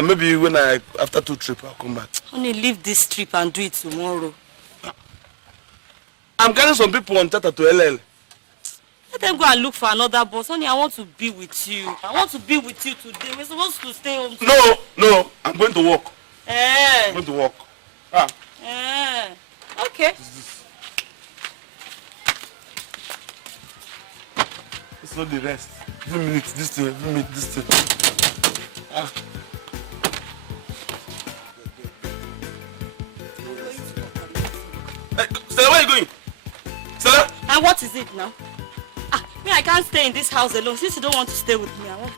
Maybe when after 2 trips, I'll come back. Honey, leave this trip and do it tomorrow. I'm carrying some people on Tata to LL. Let them go and look for another bus. Honey, I want to be with you. I want to be with you today. We're supposed to stay home today. No. I'm going to work. I'm going to work. Okay. It's not the rest. Every minute, this thing. Hey, Stella, where are you going? Stella? And what is it now? I can't stay in this house alone. Since you don't want to stay with me, I want.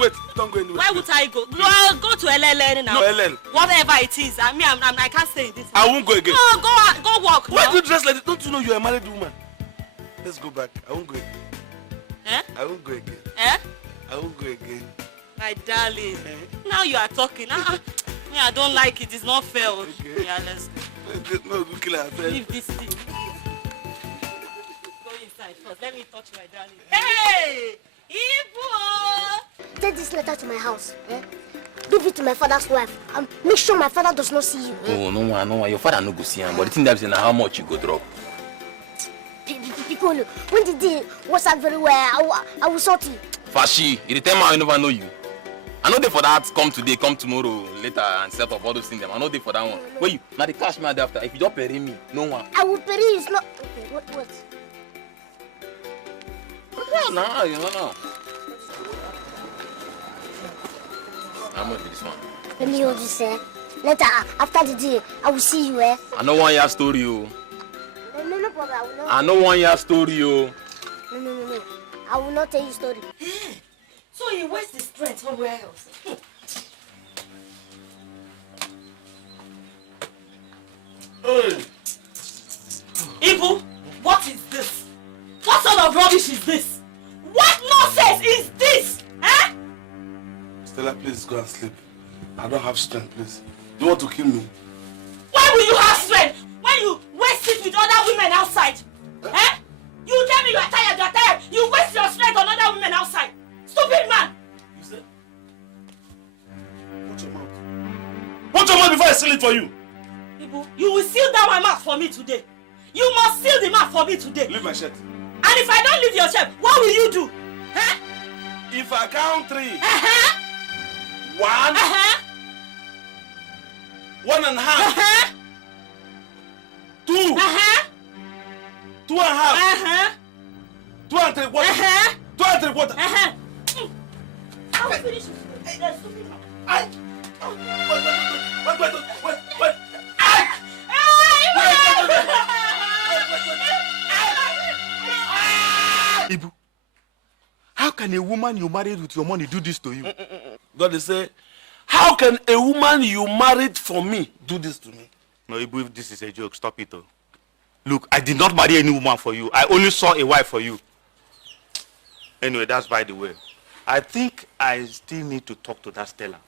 Wait. Don't go anywhere. Where would I go? I'll go to LL now. No, LL. Whatever it is. I can't stay in this house. I won't go again. No, go walk. Why do you dress like this? Don't you know you're a married woman? Let's go back. I won't go again. I won't go again. I won't go again. My darling. Now you are talking. I don't like it. It's not fair. Okay. Yeah, let's go. No, go kill ourselves. Leave this thing. Go inside first. Let me touch my darling. Hey! Ibu! Take this letter to my house. Give it to my father's wife. And make sure my father does not see you. Oh, no one. Your father no go see him. But the thing that is how much you go drop. People, when the day was out very well, I will sort you. Fashi, you tell me I never know you. I know they for that come today, come tomorrow, later and set up all those things. I know they for that one. Wait, you now the cash me after. If you don't pay me, no one. I will pay you. It's not okay. What? No, you don't know. How much is this one? Let me hold this. Later, after the day, I will see you. I know one year story, No problem. I will not. I know one year story, No. I will not tell you story. So he wastes his strength somewhere else. Hey! Ibu, what is this? What sort of rubbish is this? What nonsense is this? Stella, please go and sleep. I don't have strength, please. You want to kill me? Why will you have strength when you waste it with other women outside? You tell me you are tired. You waste your strength on other women outside. Stupid man! You said? Watch your mouth. Watch your mouth before I seal it for you. Ibu, you will seal down my mouth for me today. You must seal the mouth for me today. Leave my shirt. And if I don't leave your shirt, what will you do? If I count 3. 1. 1.5. 2. 2.5. 2 3/4. 2 3/4. I will finish it. There's stupid man. Wait. Ibu, how can a woman you married with your money do this to you? God, they say, how can a woman you married for me do this to me? No, Ibu, if this is a joke, stop it. Look, I did not marry any woman for you. I only saw a wife for you. Anyway, that's by the way. I think I still need to talk to that Stella.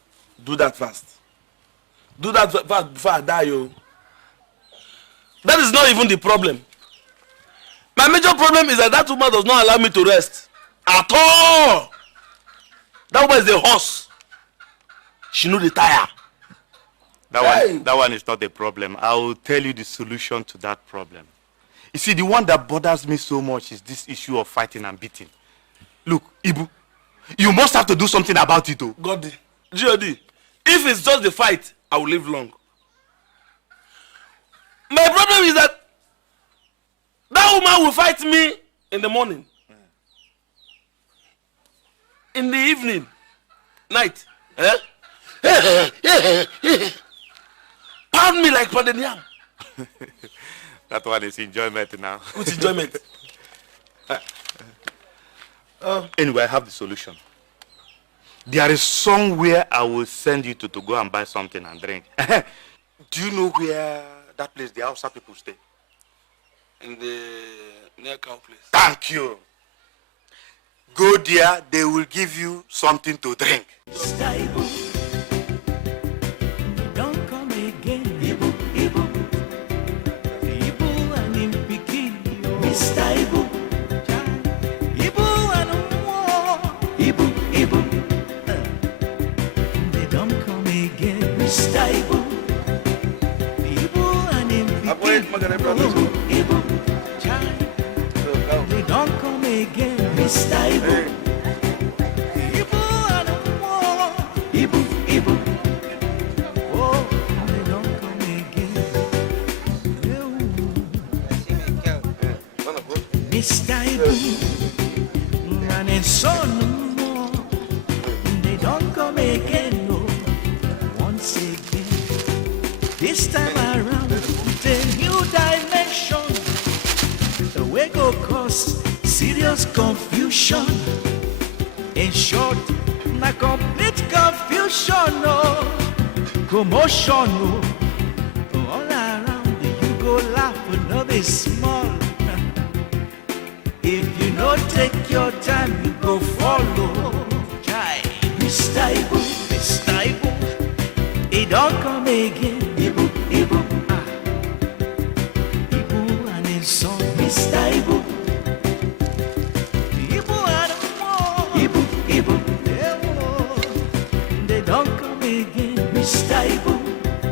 Do that fast. Do that fast before I die, yo. That is not even the problem. My major problem is that woman does not allow me to rest. At all. That woman is a horse. She know the tire. That one is not the problem. I will tell you the solution to that problem. You see, the one that bothers me so much is this issue of fighting and beating. Look, Ibu, you must have to do something about it, though. God, G.O.D., if it's just the fight, I will live long. My problem is that woman will fight me in the morning. In the evening, night. Pound me like pounded yam. That one is enjoyment now. Which enjoyment? Anyway, I have the solution. There is somewhere I will send you to go and buy something and drink. Do you know where that place the Hausa people stay? In the near cow place. Thank you. Go there, they will give you something to drink. Don't come again. Ibu, Ibu. Ibu and him pikin. Mr. Ibu. Ibu and more. Ibu, Ibu. They don't come again. Mr. Ibu. Ibu and him pikin. Ibu. They don't come again. Mr. Ibu. Ibu and more. Ibu, Ibu. Oh, they don't come again. Mr. Ibu and his son more. They don't come again, no. Once again, this time around, with a new dimension, the way go cause serious confusion. In short, na complete confusion, no. Commotion, no. All around you go laugh, no be small. If you no take your time, you go follow. Try, Mr. Ibu, Mr. Ibu. He don't come again. Ibu, Ibu. Ibu and his son, Mr. Ibu. Ibu and more. Ibu, Ibu. They don't come again. Mr. Ibu.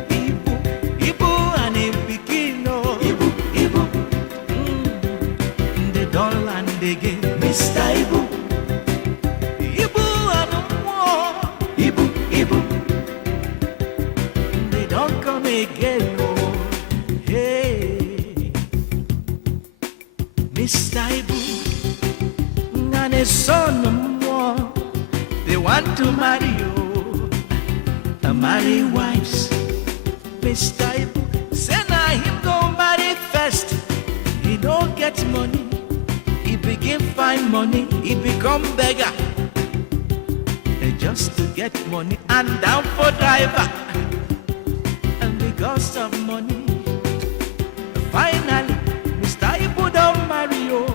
Ibu, Ibu and him pikin, no. Ibu, Ibu. They don't land again. Mr. Ibu. Ibu and more. Ibu, Ibu. They don't come again, no. Hey, Mr. Ibu and his son no more. They want to marry you, marry wives. Mr. Ibu say na him go marry first. He don't get money, he begin find money, he become beggar. Just to get money and down for driver. And because of money, finally, Mr. Ibu don't marry you.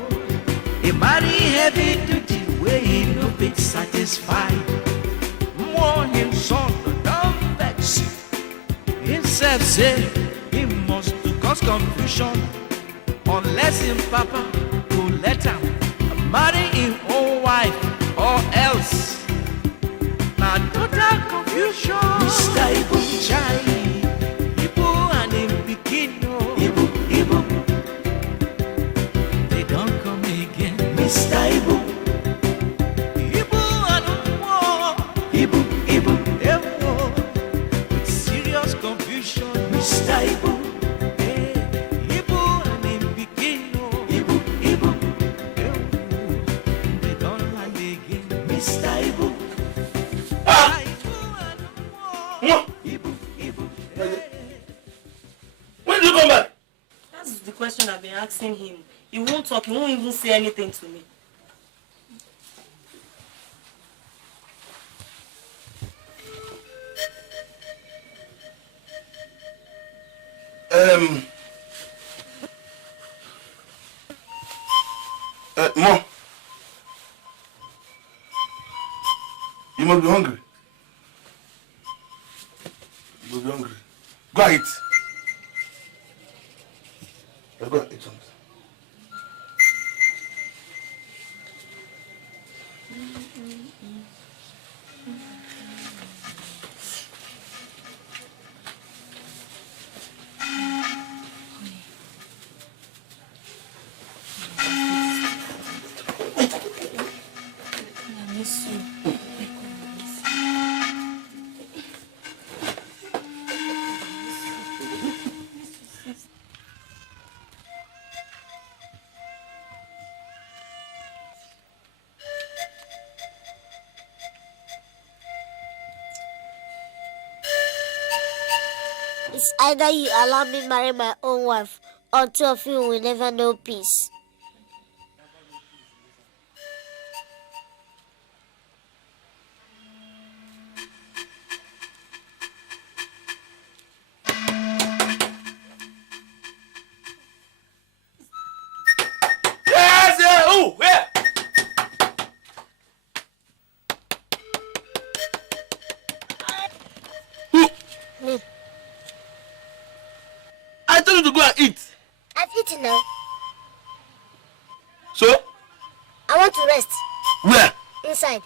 He marry heavy duty way he no fit satisfy. More him son don't vex. Himself say he must to cause confusion unless him papa go let him marry his own wife or else. Now total confusion. Mr. Ibu chai. Ibu and him pikin, no. Ibu, Ibu. They don't come again. Mr. Ibu. Ibu and more. Ibu, Ibu. With serious confusion. Mr. Ibu. Hey, Ibu and him pikin, no. Ibu, Ibu. They don't like again. Mr. Ibu. When did you come back? That's the question I've been asking him. He won't talk, he won't even say anything to me. Mom. You must be hungry. You must be hungry. Go and eat. Go and eat something. I miss you. It's either you allow me marry my own wife, or two of you will never know peace. I've eaten now. So? I want to rest. Where? Inside.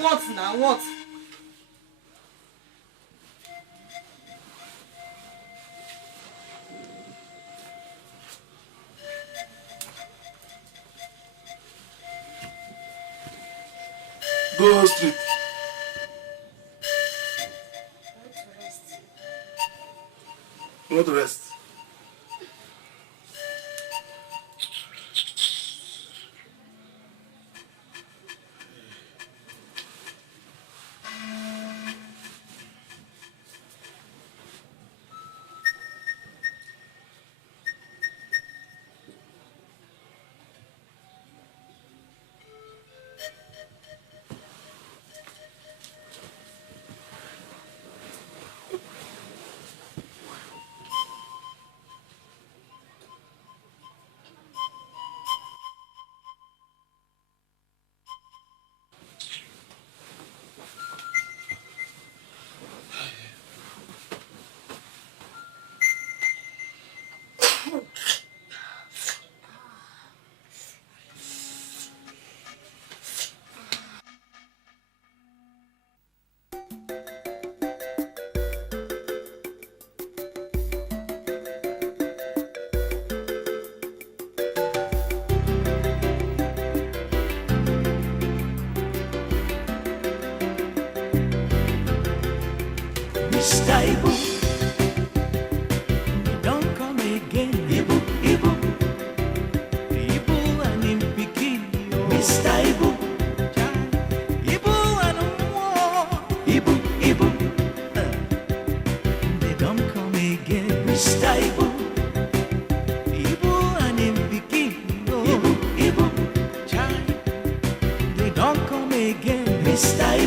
What now? What? Go straight. You want to rest? Mr. Ibu, don't come again. Ibu, Ibu, Ibu and him pikin. Mr. Ibu, Ibu and more. Ibu, Ibu, they don't come again. Mr. Ibu, Ibu and him pikin. Ibu, Ibu, they don't come again. Mr.